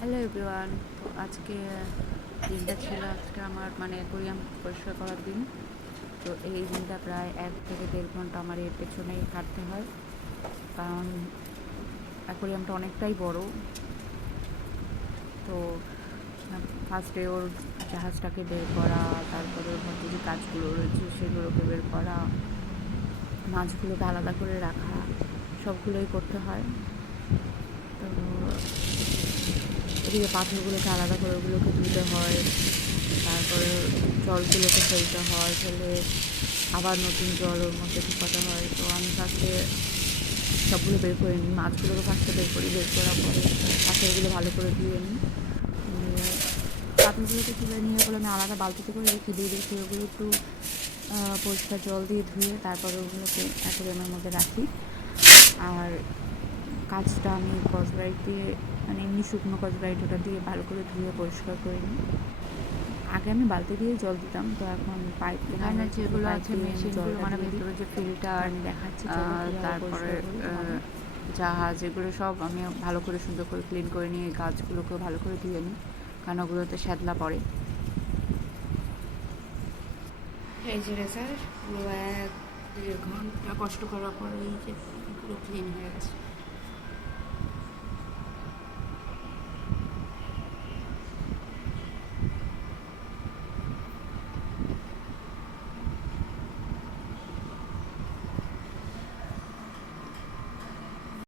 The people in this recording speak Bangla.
Hello everyone. তো আজকে দিনটা ছিল আমার অ্যাকোয়ারিয়াম পরিষ্কার করার দিন। তো এই দিনটা প্রায় 1 থেকে 1.5 ঘন্টা আমার এর পেছনেই কাটতে হয়, কারণ অ্যাকোয়ারিয়ামটা অনেকটাই বড়। তো ফার্স্টে ওর জাহাজটাকে বের করা, তারপরে ওর মধ্যে যে কাজগুলো রয়েছে সেগুলোকে বের করা, মাছগুলোকে আলাদা করে রাখা, সবগুলোই করতে হয়। তো এদিকে পাথরগুলোকে আলাদা করে ওগুলোকে ধুতে হয়, তারপরে জলগুলোকে ফেলতে হয়, ফেলে আবার নতুন জল ওর মধ্যে ঢুকাতে হয়। তো আমি ফার্স্টে সবগুলো বের করে নিই, মাছগুলোকে ফার্স্টে বের করি, বের করার পরে পাথরগুলো ভালো করে ধুয়ে নিই। পাথরগুলোকে তুলে নিয়ে ওগুলো আমি আলাদা বালতিতে করে রেখে দিয়ে রেখে ওগুলো একটু পরিষ্কার জল দিয়ে ধুয়ে তারপরে ওগুলোকে অ্যাকোয়ারিয়ামের মধ্যে রাখি। আর কাজটা আমি কসব্রাইট দিয়ে, এমনি শুকনো কসব্রাইট ওটা দিয়ে ভালো করে ধুয়ে পরিষ্কার করে নিই। আগে আমি বালতি দিয়ে জল দিতাম, তো এখন পাইপ কেনা যেগুলো আছে মেশিনগুলো, ভেতরে যে ফিল্টার আমি দেখাচ্ছি, তারপরে জাহাজ, এগুলো সব আমি ভালো করে সুন্দর করে ক্লিন করে নিয়ে গাছগুলোকেও ভালো করে ধুয়ে নিই, কারণ ওগুলোতে শ্যাদলা পড়ে। এই যে রেজাল্ট, পুরো 1-1.5 ঘন্টা কষ্ট করার পরে এই যে পুরো ক্লিন হয়ে গেছে।